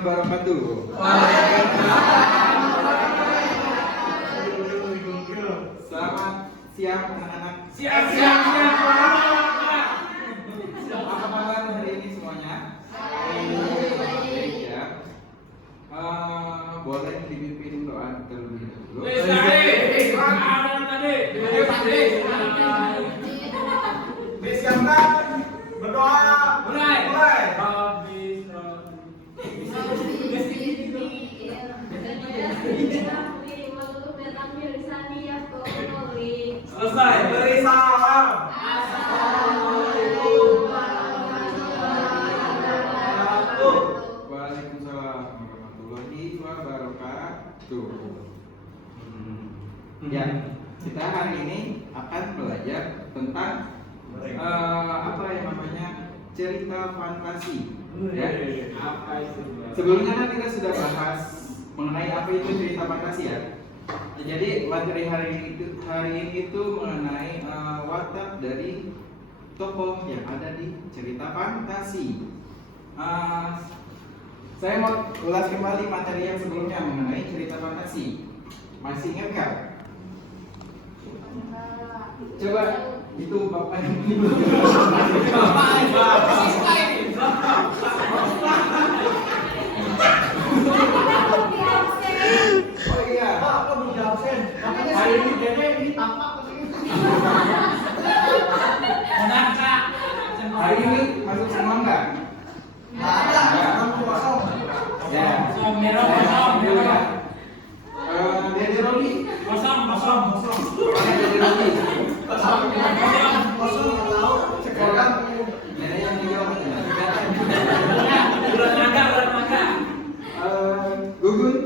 wabarakatuh. Selamat siang anak-anak. Siap. Apa kabar hari ini semuanya? Ya. Boleh dipimpin doa terlebih dahulu. Berdoa. Mulai. Selesai. Beri salam. Waalaikumsalam warahmatullahi wabarakatuh. Ya, kita hari ini akan belajar tentang apa yang namanya cerita fantasi. Ya. Sebelumnya kan kita sudah bahas mengenai apa itu cerita fantasi ya. Jadi materi hari ini itu mengenai watak dari tokoh yang ada di cerita fantasi. Saya mau ulas kembali materi yang sebelumnya mengenai cerita fantasi. Masih ingat nggak? Coba itu bapak yang oh iya. Pak, kok bisa absen? Makanya hari ini Dede ini tampak Hari ini masuk semua nggak? kosong. Ya. Dede Roli. Kosong. Mana Dede Roli? Kosong nggak tahu. Sekarang Dede yang dijawab aja. Gugun.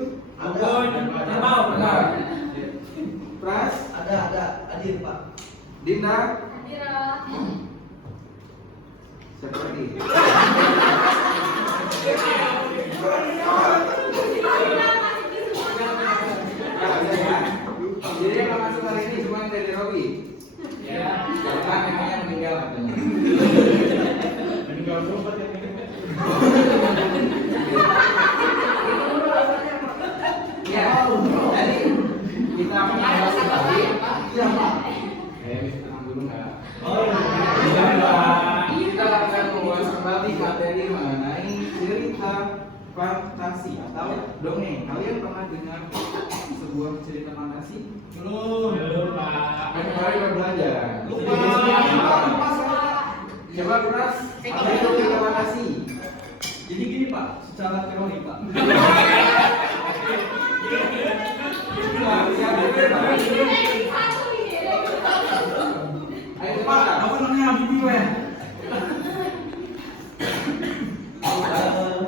Benar. Pras. ada hadir Pak. Dinda. Seperti. Jadi yang masuk hari ini cuma Dede Robi. Ya. Karena memangnya meninggal katanya. Meninggal sobat ya. Ya. Jadi kita akan bahas lagi. Iya Pak. Tenang dulu nggak? Iya Pak. Kita akan membahas kembali materi mengenai cerita fantasi atau dongeng. Kalian pernah dengar sebuah cerita fantasi? Belum Pak. Kan kemarin baru belajar. Lupa. Coba Pras, apa itu cerita fantasi? Jadi gini Pak, secara teori Pak. Ayo Pak, cepat. apa namanya bibi gue?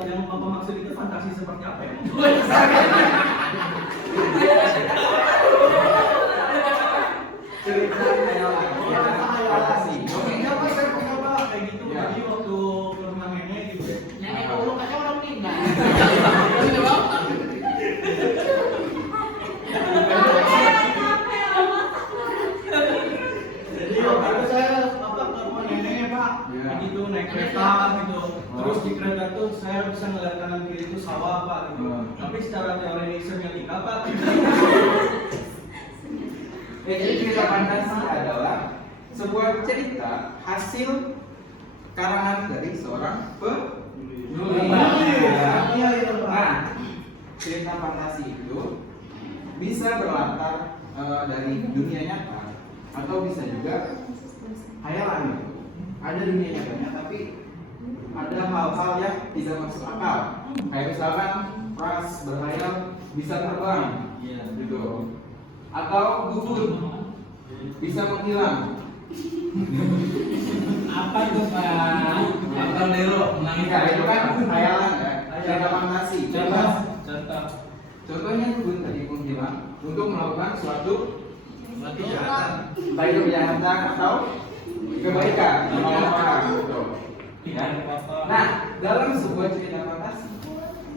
Yang Bapak maksud itu fantasi seperti apa ya? Cerita khayalan. Fantasi. Dongengnya Pak, saya pernah Pak kayak gitu. Ya. Jadi waktu ke rumah nenek gitu. Nenek ulung aja orang meninggal. Jadi waktu itu saya apa ke rumah neneknya Pak, Ya. kayak gitu naik kereta gitu. Terus di kereta tuh saya bisa ngeliat kanan kiri itu sawah Pak gitu. Tapi secara teori semiotika Pak. Jadi cerita fantasi adalah sebuah cerita hasil karangan dari seorang penulis. Iya, Nah, cerita fantasi itu bisa berlatar dari dunia nyata atau bisa juga khayalan gitu. Ada dunia nyatanya tapi ada hal-hal yang tidak masuk akal. Kayak misalkan Pras berkhayal bisa terbang, Iya. gitu. Atau gugur bisa menghilang. Apa itu Pak? Mantan Dero menangis. Enggak, itu kan khayalan ya, cerita fantasi. Contoh. Contohnya gugur tadi menghilang untuk melakukan suatu Kejahatan. baik kejahatan atau kebaikan menolong orang gitu. Ya. Nah, dalam sebuah cerita fantasi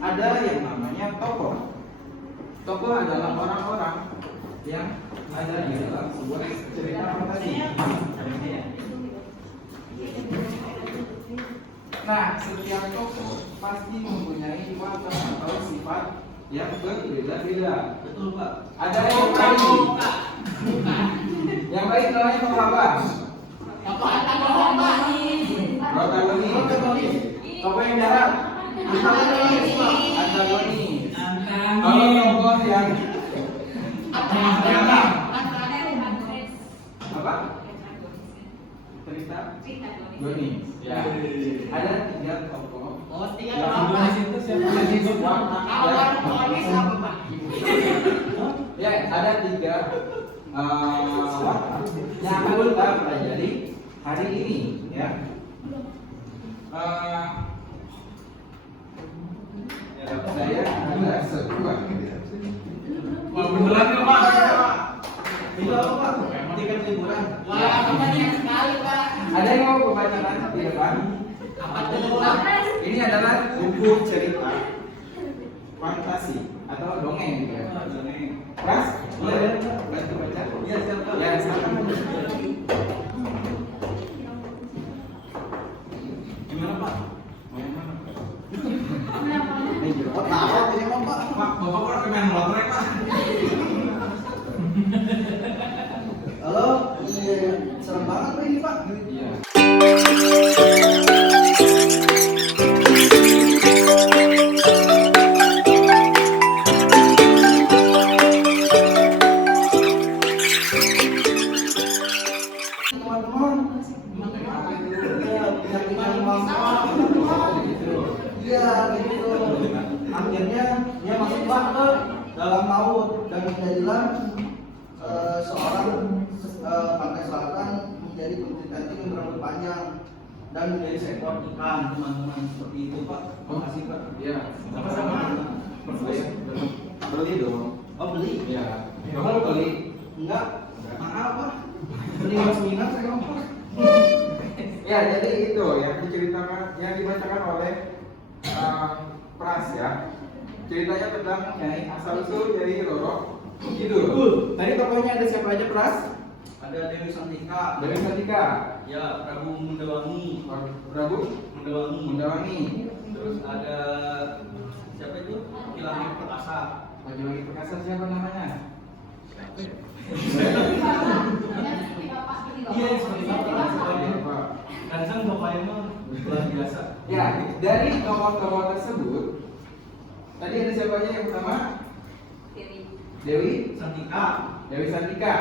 ada yang namanya tokoh. Tokoh adalah orang-orang yang ada di dalam sebuah cerita fantasi. Nah, setiap tokoh pasti mempunyai watak atau sifat yang berbeda-beda. Betul Pak. Ada yang baik. Yang baik namanya tokoh apa? Protagonis. Tokoh yang jahat? Antagonis. Kalau tokoh yang apa? Cerita Gonis. Ya. Ada 3 tokoh. Oh, tiga Yang tokoh. Gonis itu siapa? Kalau Gonis apa, Pak? Ya, ada 3 watak yang akan kita pelajari hari ini, ya. Saya ada sebuah. Wah, beneran ya Pak? Itu apa Pak? Tiket liburan. Wah, banyak sekali, Pak. Ada yang mau membacakan di depan? Apa tuh, Pak? Ini adalah buku cerita fantasi atau dongeng, ya. Pras, boleh bantu baca? Iya, siap Pak. Ya, silakan. Gimana Pak? Oh, tahu ini Pak. Pak, Bapak kok main motor ya Pak? Halo, serem banget Pak ini Pak. Iya. Teman-teman, penyakit mangsa. Iya, gitu. Akhirnya dia masuklah ke dalam laut dan menjadilah seorang pantai selatan menjadi putri cantik yang berambut panjang dan menjadi seekor ikan, teman-teman, seperti itu Pak. Makasih Pak. Iya. Sama-sama. Beli dong. Oh beli? Iya. Kamu beli? Enggak. Maaf Pak. Beli mas minat saya Pak. Ya, jadi itu yang diceritakan, yang dibacakan oleh Pras, ya. Ceritanya tentang Nyai asal usul dari Roro Kidul. Tadi tokohnya ada siapa aja, Pras? Ada Dewi Santika. Dewi Santika, Ya, Prabu Mundawangi. Prabu Mundawangi. Mundawangi, Terus ada siapa itu? Kilangi Perkasa. Lagi Perkasa, siapa namanya? Iya, seperti Bapak. Siapa? Kadang bapaknya mah luar biasa. Ya, dari tokoh-tokoh tersebut, tadi ada siapa aja yang pertama? Dewi Santika. Dewi Santika.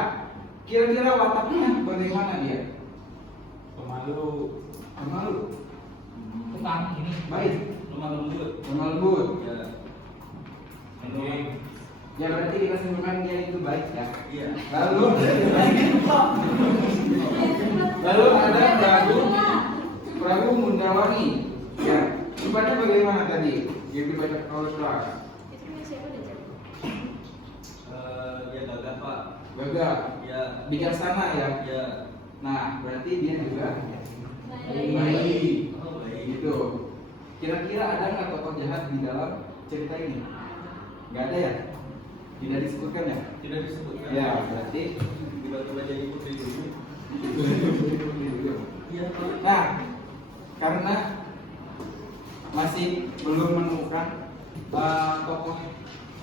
Kira-kira wataknya bagaimana dia? Pemalu. Pemalu, Tukang ini. baik, Lemah lembut. lemah lembut. Ya. Ini. Ya berarti kita simpulkan dia itu baik, ya. Iya. Lalu ada Prabu Mundawangi. Ya, sifatnya bagaimana tadi? Yang dibaca oleh Pras. Ya gagah Pak. Gagah, Ya. bijaksana, ya. Ya. Nah, berarti dia juga Baik. baik. Oh, baik. Gitu. Kira-kira ada nggak tokoh jahat di dalam cerita ini? Nggak ada, ya? Tidak disebutkan, ya? Tidak disebutkan. Ya, berarti Tiba-tiba jadi putri dulu. Iya Pak. nah, karena masih belum menemukan tokoh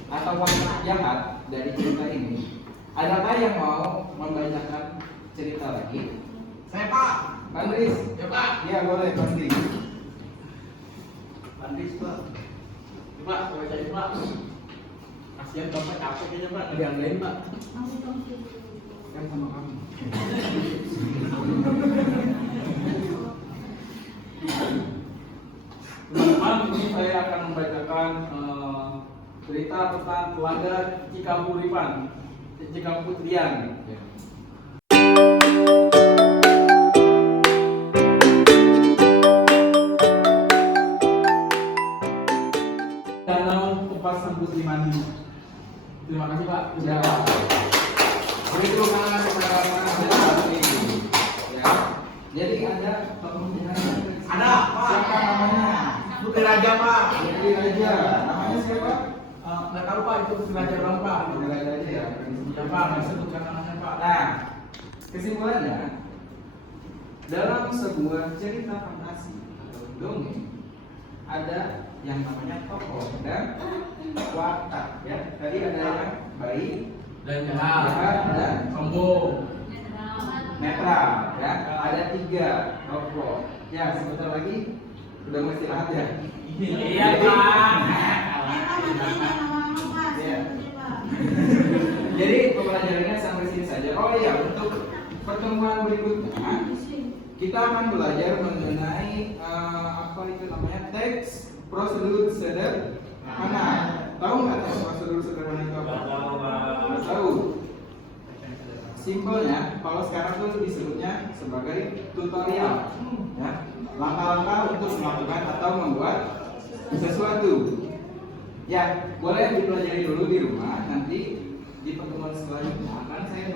atau watak jahat dari cerita ini, adakah yang mau membacakan cerita lagi? Saya, Pak. Pandris? Ya, Pak. Iya, boleh, Pandris. Pandis Pak. Pak, saya baca ini, Pak. Kasihan Bapak capek kayaknya, Pak. Ada yang lain, Pak. Kan sama kamu. Teman-teman, ini saya akan membacakan cerita tentang Telaga Cikampuripan, Cikamputrian. Danau tempat Sang Putri mandi. Terima kasih Pak. Ya. Beri tepuk tangan kepada Pak Putri. Ya. Jadi ada pembicaraan. Ada, Pak. Siapa namanya? Putri Raja, Pak. Putri Raja. Namanya siapa? Nggak tahu, Pak. Itu Putri Raja doang, Pak. Putri Raja aja ya. Ya, Pak. Nggak sebutkan namanya, Pak. Nah, kesimpulannya dalam sebuah cerita fantasi atau dongeng, ada yang namanya tokoh dan watak ya. Tadi ada yang baik, Dan jahat, dan sombong. netral ya. Ada 3 tokoh. Ya, sebentar lagi udah mau istirahat ya. Iya Pak. Ya. Jadi pembelajarannya sampai sini saja. Oh iya, untuk pertemuan berikutnya kita akan belajar mengenai apa itu namanya teks prosedur sederhana. Tahu nggak teks prosedur sederhana itu apa? Tahu. Simpelnya, kalau sekarang tuh disebutnya sebagai tutorial, ya. Langkah-langkah untuk melakukan atau membuat sesuatu. Ya, boleh dipelajari dulu di rumah. Nanti di pertemuan selanjutnya akan saya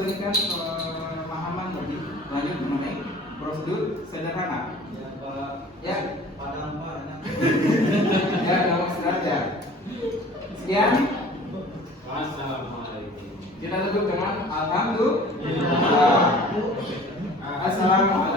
berikan pemahaman lebih lanjut mengenai prosedur sederhana. Ya Pak. Ya, Padang Pak. Enak. ya, nama istirahat ya. Sekian. Assalamualaikum. Kita tutup dengan alhamdulillah. Assalamualaikum.